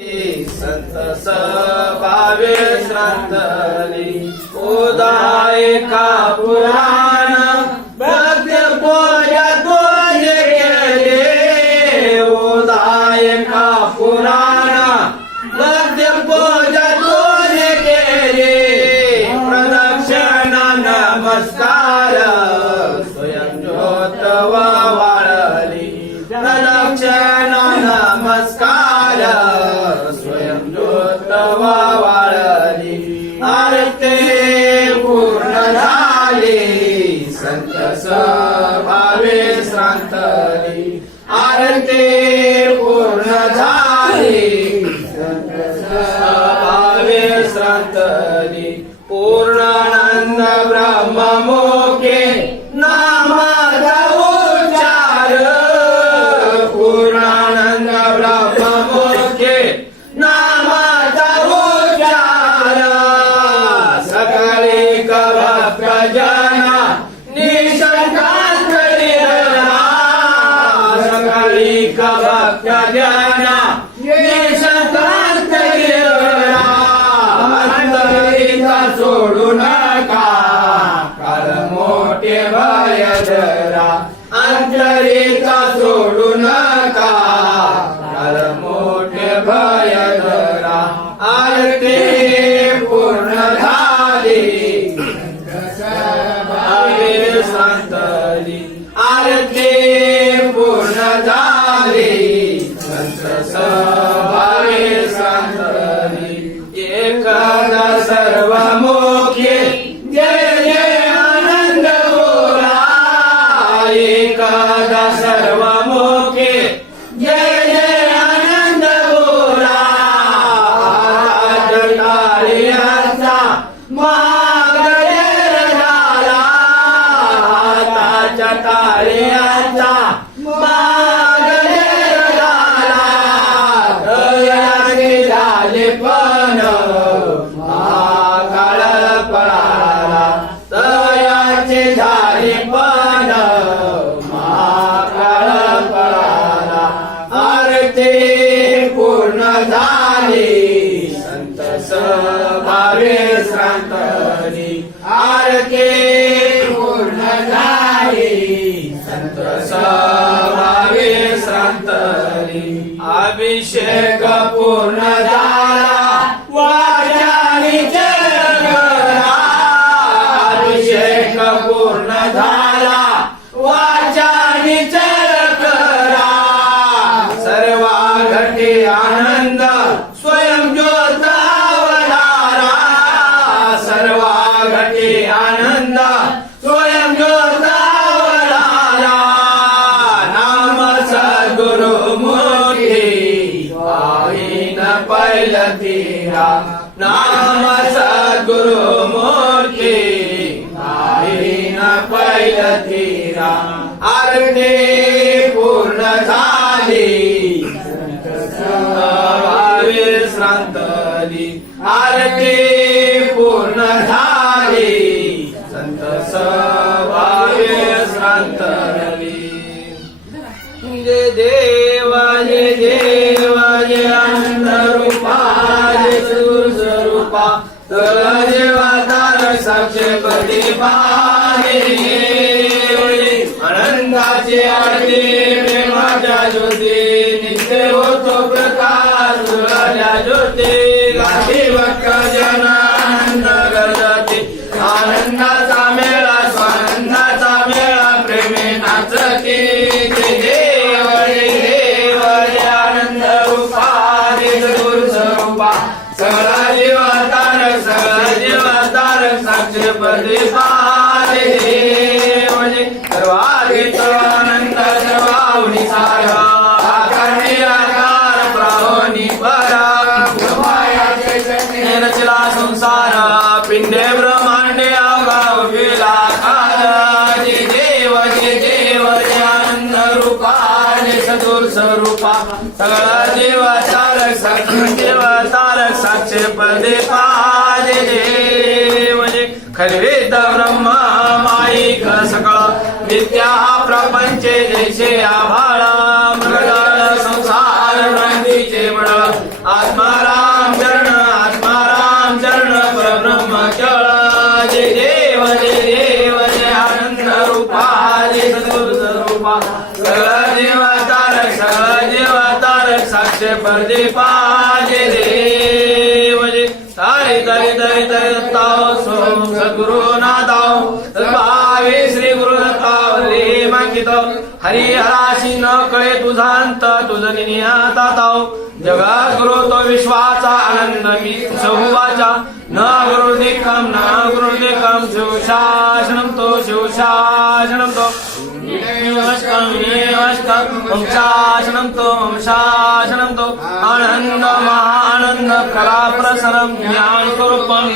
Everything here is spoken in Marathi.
संत सभावे श्रांतली उदाय का पुराण भक्त बोजा तुझे केले उदाय का पुराण भक्त बोजा तुझे केले प्रदक्षिणा नमस्कार स्वयं ज्योत वाळली प्रदक्षिणा नमस्कार स्वयं ज्योत वाळली आरती पूर्ण झाली संत सभावे श्रांतली आरती पूर्ण झाली संत सभावे श्रांतली पूर्णानंद ब्रह्ममुखे नामाचा उच्चार पूर्णानंद ब्रह्ममुखे नामाचा उच्चार सकळी भक्त जना निशंकांत निर्मला सकळी भक्त जना निशंकांत निर्मला अंतरीचा सोडू नका काल मोठे भय धरा अंतरीचा सोडू नका काल मोठे भय धरा आरती पूर्ण झाली सभावे श्रांतली आरती पूर्ण झाली संत सभावे श्रांतली एकदा सर्वमुखी जय जय आनंद बोला एकदा सर्वमुखी जय जय आनंद बोला टाळ्यांचा महागजर झाला हाताच्या टाळ्यांचा महागजर झाला दयाचे झाले पण महाकाळ पळाला दयाचे झाले पण महाकाळ पळाला आरती पूर्ण झाली संत सभावे श्रांतली आरती पूर्ण झाली संत सभावे श्रांतली अभिषेक पूर्ण झाला वाचानी जगला अभिषेक पूर्ण झाला वाचानी जगला सर्वा घटी आनंद स्वयं ज्योत अवतारा सर्वा घटी आनंद स्वयं ज्योत अवतारा नाम सद्गुरु मूर्ती पाहिन पैलतीरा नाम सद्गुरु मूर्ती पाहिन पैलतीरा आरती पूर्ण झाली सभावे श्रांतली आरती पूर्ण झाली संत सभावे श्रांतली जय देव जय देव जय आनंद रूपा जय स्वरूपा तर देवातार साक्ष प्रदीपा आनंदाचे आरती प्रेमाच्या ज्योती नित्य होतो प्रकाश उजळल्या ज्योती गाठी भक्त जन आनंद गरजते आनंदाचा मेळा स्वानंदाचा मेळा प्रेमे नाचते जय देव जय देव जय आनंद रूपा जय सद्गुरु स्वरूपा सगळा जीवातारक साक्ष प्रदीपा जय देव जय सर्वाधिक आनंद सर्वाहुनी सारा आकार निराकार प्राहोनी परा रचला संसार पिंडे ब्रह्मांडे आगाव विलाकार जय देव जय आनंद रूपा जय सद्गुरु स्वरूपा सगळा जीवातारक साक्ष प्रदीपा जय देव जय खरवेद ब्रह्म माईक सकळ नित्या प्रपंच जैसे आभाळा मृगाळ संसार ब्रह्मीचे बळ दीपा जय देव जय तारे तारे तारे तारे दत्ताव सोम सद्गुरु नाथाव भावे श्री गुरु दत्ताव रे मागित हरिहराशी न कळे तुझा अंत तुझ निनियाता ताव जगात गुरु तो विश्वाचा आनंद मी सहुवाचा न गुरुदेकम शिवशासनम तो शिवशासनम तो ओम शासनम तो आनंद महानंद कला प्रसरम ज्ञान स्वरूपम